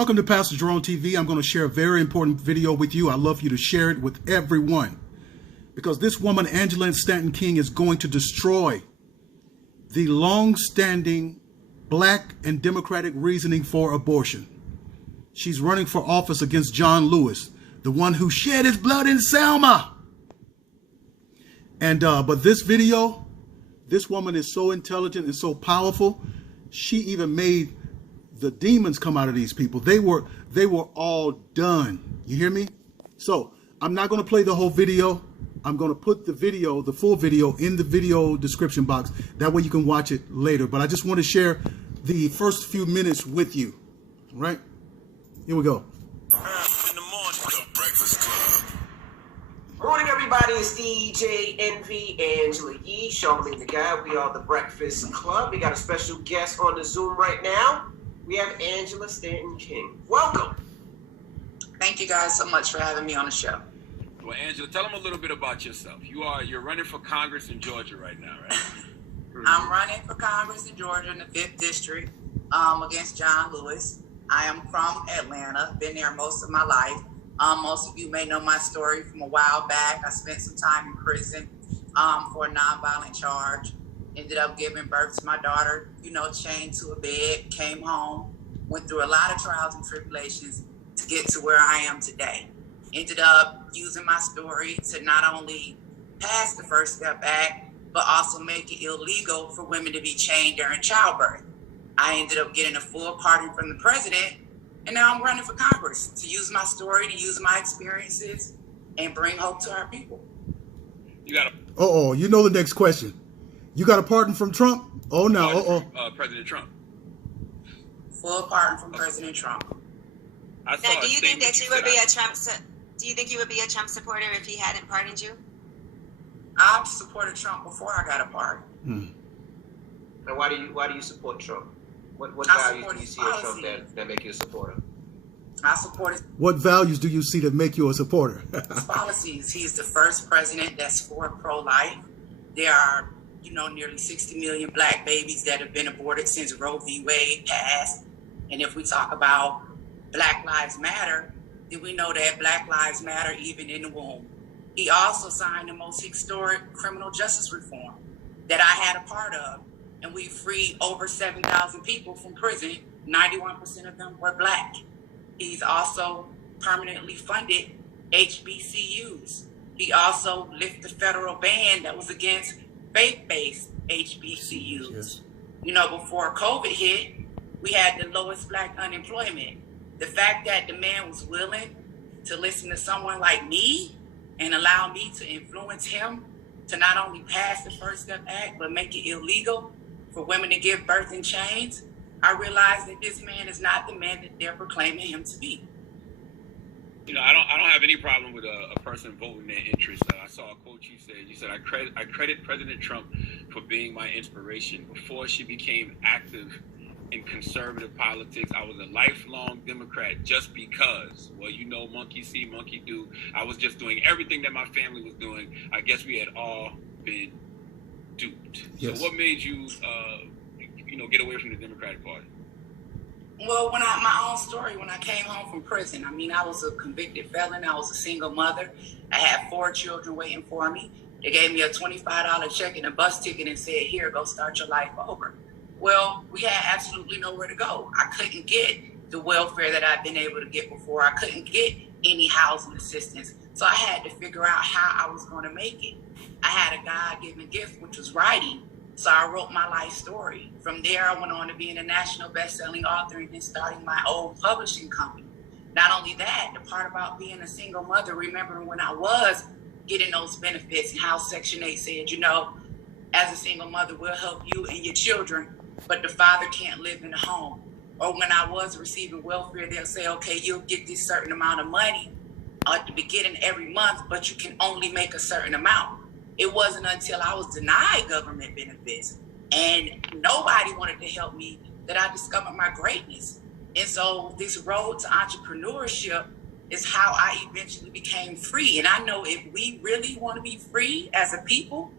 Welcome to Pastor Jerone TV. I'm going to share a very important video with you. I love you to share it with everyone because this woman, Angela Stanton King, is going to destroy the long-standing black and democratic reasoning for abortion. She's running for office against John Lewis, the one who shed his blood in Selma. And but this video, this woman is so intelligent and so powerful. She even made the demons come out of these people. They were all done. You hear me? So I'm not going to play the whole video. I'm going to put the video, the full video, in the video description box. That way you can watch it later. But I just want to share the first few minutes with you. All right? Here we go. In the morning, the Breakfast Club. Morning, everybody. It's DJ Envy, Angela Yee, Charlamagne the Guy. We are the Breakfast Club. We got a special guest on the Zoom right now. We have Angela Stanton King. Welcome. Thank you guys so much for having me on the show. Well, Angela, tell them a little bit about yourself. You're running for Congress in Georgia right now, right? I'm running for Congress in Georgia in the 5th District against John Lewis. I am from Atlanta, been there most of my life. Most of you may know my story from a while back. I spent some time in prison for a nonviolent charge. Ended up giving birth to my daughter, chained to a bed, came home, went through a lot of trials and tribulations to get to where I am today. Ended up using my story to not only pass the First Step Act, but also make it illegal for women to be chained during childbirth. I ended up getting a full pardon from the president, and now I'm running for Congress to use my story, to use my experiences, and bring hope to our people. You got you know the next question. You got a pardon from Trump? Oh no! President Trump. Full pardon from President Trump. Now, do you think that you would be a Trump? Do you think you would be a Trump supporter if he hadn't pardoned you? I've supported Trump before I got a pardon. And why do you support Trump? What values do you see in Trump that make you a supporter? I support his. What values do you see that make you a supporter? His policies. He's the first president that's for pro-life. There are, nearly 60 million black babies that have been aborted since Roe v. Wade passed. And if we talk about Black Lives Matter, then we know that Black Lives Matter even in the womb. He also signed the most historic criminal justice reform that I had a part of. And we freed over 7,000 people from prison. 91% of them were black. He's also permanently funded HBCUs. He also lifted the federal ban that was against faith-based HBCUs. Yes. Before COVID hit, we had the lowest black unemployment. The fact that the man was willing to listen to someone like me and allow me to influence him to not only pass the First Step Act, but make it illegal for women to give birth in chains, I realized that this man is not the man that they're proclaiming him to be. I don't have any problem with a person voting their interest. I saw a quote you said, I credit President Trump for being my inspiration. Before she became active in conservative politics, I was a lifelong Democrat just because, monkey see, monkey do. I was just doing everything that my family was doing. I guess we had all been duped. Yes. So what made you, get away from the Democratic Party? Well, my own story, when I came home from prison, I was a convicted felon. I was a single mother. I had 4 children waiting for me. They gave me a $25 check and a bus ticket and said, here, go start your life over. Well, we had absolutely nowhere to go. I couldn't get the welfare that I'd been able to get before. I couldn't get any housing assistance. So I had to figure out how I was going to make it. I had a God-given gift, which was writing. So I wrote my life story. From there, I went on to being a national best-selling author and then starting my own publishing company. Not only that, the part about being a single mother, remembering when I was getting those benefits and how Section 8 said, as a single mother, we'll help you and your children, but the father can't live in the home. Or when I was receiving welfare, they'll say, okay, you'll get this certain amount of money at the beginning every month, but you can only make a certain amount. It wasn't until I was denied government benefits and nobody wanted to help me that I discovered my greatness. And so this road to entrepreneurship is how I eventually became free. And I know if we really want to be free as a people,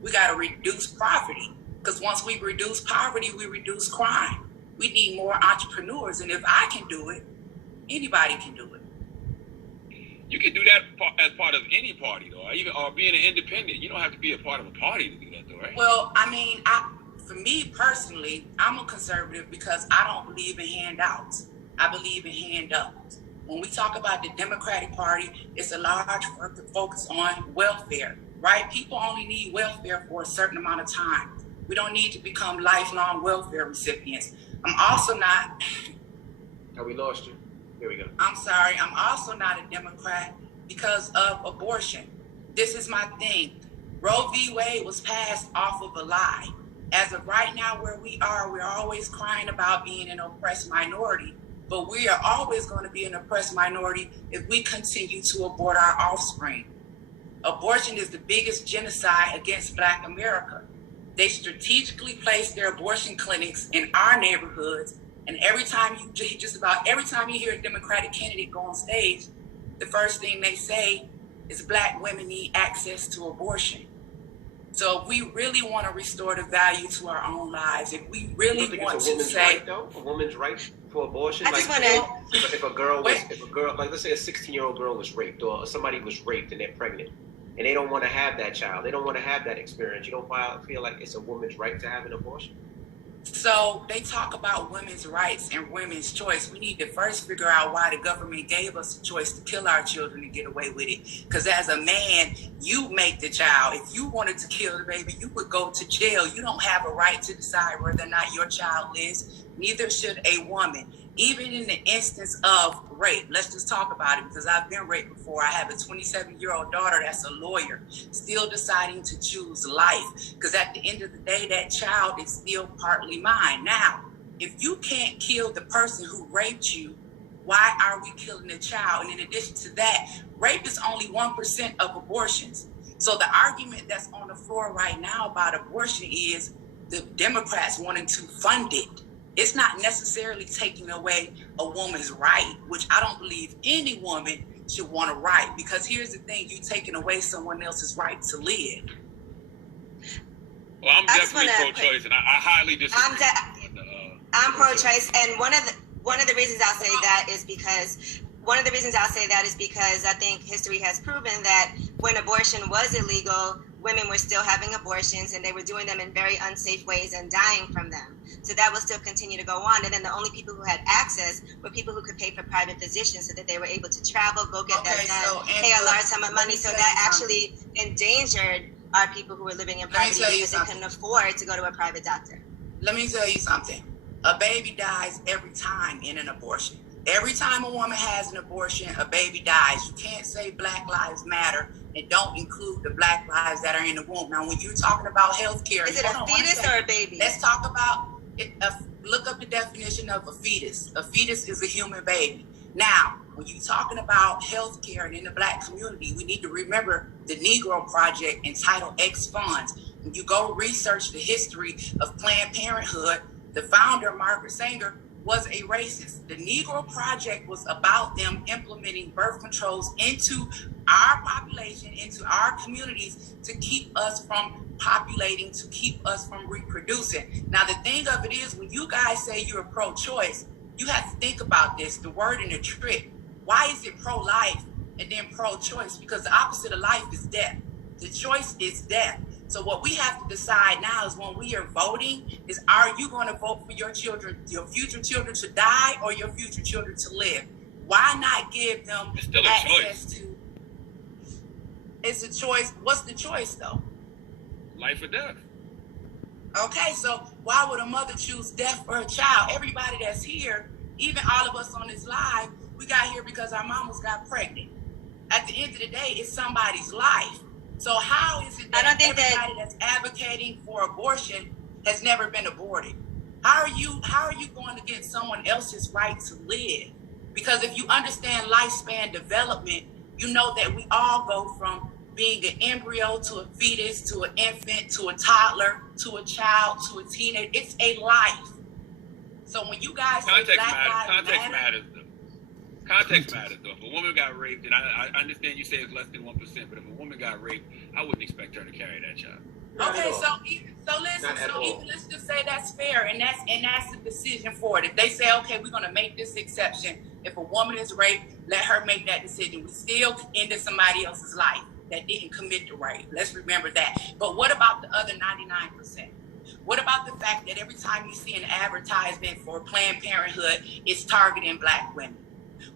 we got to reduce poverty. Because once we reduce poverty, we reduce crime. We need more entrepreneurs. And if I can do it, Anybody can do it. You can do that as part of any party, though. Or being an independent, you don't have to be a part of a party to do that, though, right? Well, I mean, for me personally, I'm a conservative because I don't believe in handouts. I believe in handouts. When we talk about the Democratic Party, it's a large focus on welfare, right? People only need welfare for a certain amount of time. We don't need to become lifelong welfare recipients. I'm also not... Oh, we lost you. Here we go. I'm sorry. I'm also not a Democrat because of abortion. This is my thing. Roe v. Wade was passed off of a lie. As of right now, where we are, we're always crying about being an oppressed minority. But we are always going to be an oppressed minority if we continue to abort our offspring. Abortion is the biggest genocide against Black America. They strategically place their abortion clinics in our neighborhoods. And just about every time you hear a Democratic candidate go on stage, the first thing they say is Black women need access to abortion. So if we really want to restore the value to our own lives, if we really want to say, right, though? A woman's right for abortion. I just want to. If a girl, like let's say a 16-year-old girl was raped, or somebody was raped and they're pregnant, and they don't want to have that child, they don't want to have that experience. You don't feel like it's a woman's right to have an abortion? So they talk about women's rights and women's choice. We need to first figure out why the government gave us a choice to kill our children and get away with it. Because as a man, you make the child. If you wanted to kill the baby, you would go to jail. You don't have a right to decide whether or not your child lives. Neither should a woman. Even in the instance of rape, let's just talk about it because I've been raped before. I have a 27-year-old daughter that's a lawyer, still deciding to choose life because at the end of the day, that child is still partly mine. Now, if you can't kill the person who raped you, why are we killing the child? And in addition to that, rape is only 1% of abortions. So the argument that's on the floor right now about abortion is the Democrats wanting to fund it. It's not necessarily taking away a woman's right, which I don't believe any woman should want to right. Because here's the thing, you're taking away someone else's right to live. Well, I'm definitely pro-choice, and I highly disagree. I'm pro-choice, and one of the reasons I'll say that is because I think history has proven that when abortion was illegal, women were still having abortions and they were doing them in very unsafe ways and dying from them. So that will still continue to go on. And then the only people who had access were people who could pay for private physicians so that they were able to travel, go get that done, pay a large sum of money. So that actually endangered our people who were living in poverty because they couldn't afford to go to a private doctor. Let me tell you something. A baby dies every time in an abortion. Every time a woman has an abortion, a baby dies. You can't say Black Lives Matter and don't include the Black lives that are in the womb. Now, when you're talking about health care... Is it a fetus or a baby? Let's talk about it. Look up the definition of a fetus. A fetus is a human baby. Now, when you're talking about health care and in the Black community, we need to remember the Negro Project and Title X funds. When you go research the history of Planned Parenthood, the founder, Margaret Sanger, was a racist. The Negro Project was about them implementing birth controls into our population, into our communities to keep us from populating, to keep us from reproducing. Now, the thing of it is, when you guys say you're pro-choice, you have to think about this, the word and the trick. Why is it pro-life and then pro-choice? Because the opposite of life is death. The choice is death. So what we have to decide now is when we are voting is, are you going to vote for your children, your future children to die or your future children to live? Why not give them access to... It's a choice. What's the choice though? Life or death. Okay, so why would a mother choose death for her child? Everybody that's here, even all of us on this live, we got here because our mamas got pregnant. At the end of the day, it's somebody's life. So how is it that everybody that's advocating for abortion has never been aborted? How are you going against someone else's right to live? Because if you understand lifespan development, you know that we all go from being an embryo to a fetus, to an infant, to a toddler, to a child, to a teenager. It's a life. So when you guys say Black Lives Matter, Context matters, though. If a woman got raped, and I understand you say it's less than 1%, but if a woman got raped, I wouldn't expect her to carry that child. Okay, so listen. So even let's just say that's fair, and that's the decision for it. If they say, okay, we're gonna make this exception. If a woman is raped, let her make that decision. We still ended somebody else's life that didn't commit the rape. Let's remember that. But what about the other 99%? What about the fact that every time you see an advertisement for Planned Parenthood, it's targeting Black women?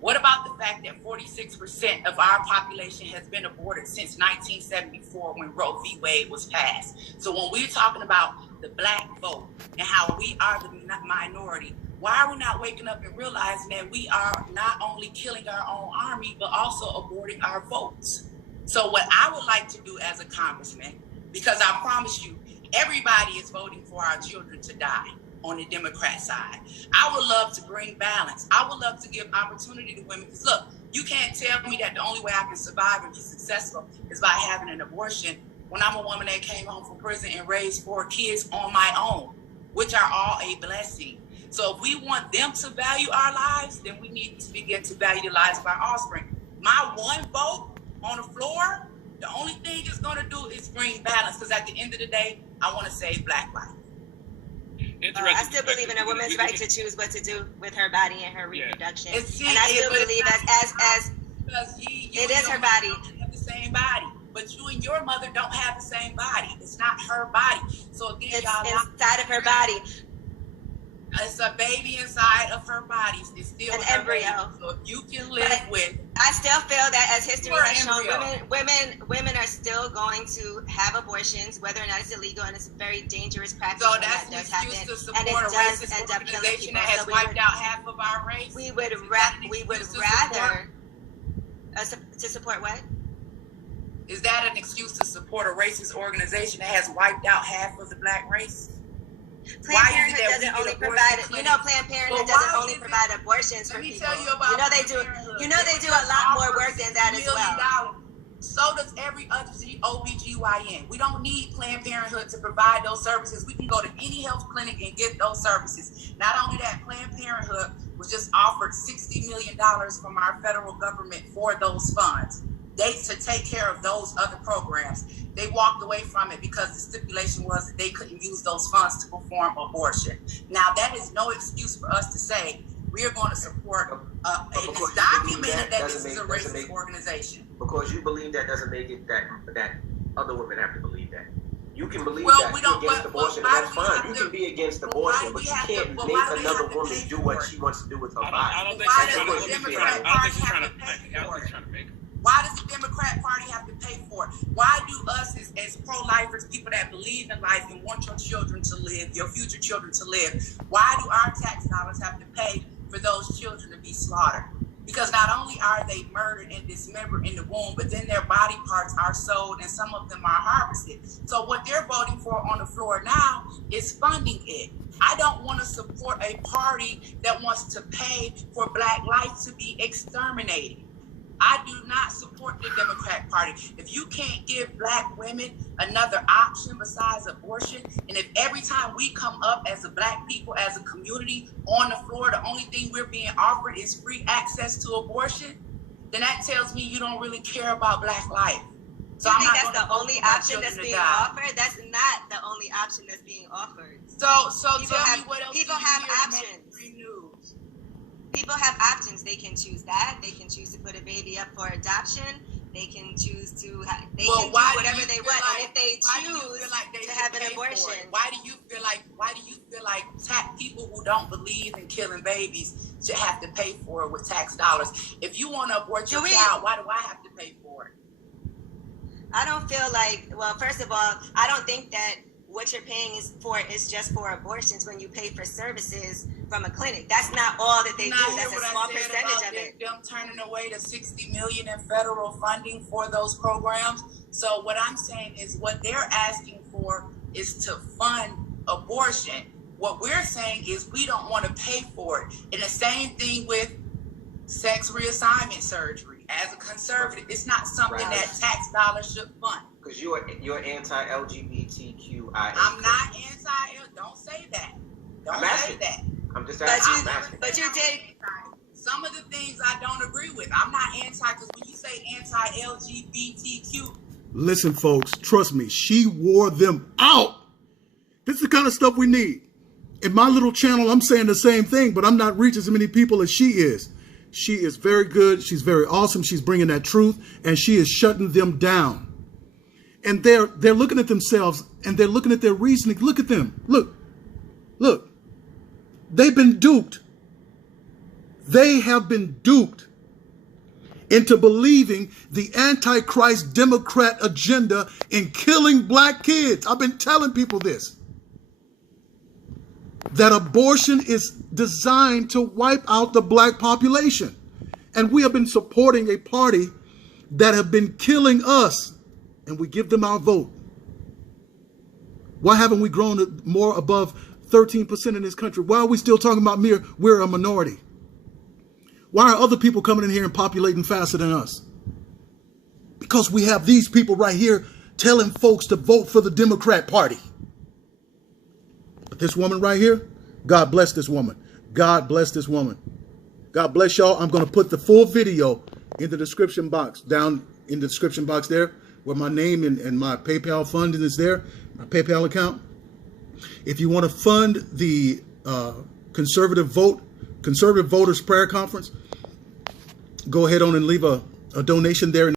What about the fact that 46% of our population has been aborted since 1974 when Roe v. Wade was passed? So when we're talking about the Black vote and how we are the minority, why are we not waking up and realizing that we are not only killing our own army, but also aborting our votes? So what I would like to do as a congressman, because I promise you, everybody is voting for our children to die on the Democrat side. I would love to bring balance. I would love to give opportunity to women. Because look, you can't tell me that the only way I can survive and be successful is by having an abortion when I'm a woman that came home from prison and raised 4 kids on my own, which are all a blessing. So if we want them to value our lives, then we need to begin to value the lives of our offspring. My one vote on the floor, the only thing it's going to do is bring balance, because at the end of the day, I want to save Black life. I still believe in a woman's right to choose what to do with her body and her reproduction. And I still believe as it is her body. Have the same body, but you and your mother don't have the same body. It's not her body. So again, it's inside of her body. It's a baby inside of her body. It's still an embryo. So if you can live with. I still feel that as history has shown, women are still going to have abortions, whether or not it's illegal, and it's a very dangerous practice. So that's an excuse to support a racist organization that has wiped out half of our race. We would rather to support what? Is that an excuse to support a racist organization that has wiped out half of the Black race? Planned Parenthood doesn't only provide, Planned Parenthood doesn't only provide abortions for people. Tell you about they do a lot more work than that as well. So does every other OBGYN. We don't need Planned Parenthood to provide those services. We can go to any health clinic and get those services. Not only that, Planned Parenthood was just offered $60 million from our federal government for those funds. To take care of those other programs. They walked away from it because the stipulation was that they couldn't use those funds to perform abortion. Now, that is no excuse for us to say we are going to support it's documented that this is a racist organization. Because you believe that doesn't make it that other women have to believe that. You can believe that you're against abortion, and that's fine. You can be against abortion, but you can't make another woman do what she wants to do with her body. I don't think she's trying to make it. Why does the Democrat Party have to pay for it? Why do us as pro-lifers, people that believe in life and want your children to live, your future children to live, why do our tax dollars have to pay for those children to be slaughtered? Because not only are they murdered and dismembered in the womb, but then their body parts are sold and some of them are harvested. So what they're voting for on the floor now is funding it. I don't want to support a party that wants to pay for Black life to be exterminated. I do not support the Democrat Party. If you can't give Black women another option besides abortion, and if every time we come up as a Black people, as a community on the floor, the only thing we're being offered is free access to abortion, then that tells me you don't really care about Black life. So I think that's the only option that's being offered? That's not the only option that's being offered. So tell me what else people have options. People have options. They can choose that. They can choose to put a baby up for adoption. They can choose to. Do whatever they want. And if they choose to have an abortion, why do you feel like people who don't believe in killing babies should have to pay for it with tax dollars? If you want to abort your child, why do I have to pay for it? I don't feel like. Well, first of all, I don't think that what you're paying is just for abortions. When you pay for services from a clinic, that's not all that they do. That's a small percentage of it. Them turning away the $60 million in federal funding for those programs. So what I'm saying is, what they're asking for is to fund abortion. What we're saying is we don't want to pay for it. And the same thing with sex reassignment surgery. As a conservative, it's not something that tax dollars should fund. Because you're anti-LGBTQIA. I'm not anti. Don't say that. Don't say that. I'm just asking. But you did. Some of the things I don't agree with. I'm not anti, because when you say anti-LGBTQ, Listen, folks, trust me, she wore them out. This is the kind of stuff we need. In my little channel, I'm saying the same thing, but I'm not reaching as many people as she is. She is very good. She's very awesome. She's bringing that truth, and she is shutting them down. And they're looking at themselves, and they're looking at their reasoning. Look at them. Look. They've been duped. They have been duped into believing the Antichrist Democrat agenda in killing black kids. I've been telling people this. That abortion is designed to wipe out the black population. And we have been supporting a party that have been killing us, and we give them our vote. Why haven't we grown more above 13% in this country? Why are we still talking about we're a minority? Why are other people coming in here and populating faster than us? Because we have these people right here telling folks to vote for the Democrat Party. But this woman right here, God bless this woman. God bless this woman. God bless y'all. I'm going to put the full video in the description box, down in the description box there, where my name and my PayPal funding is there, my PayPal account. If you want to fund the Conservative Voters Prayer Conference, go ahead on and leave a donation there.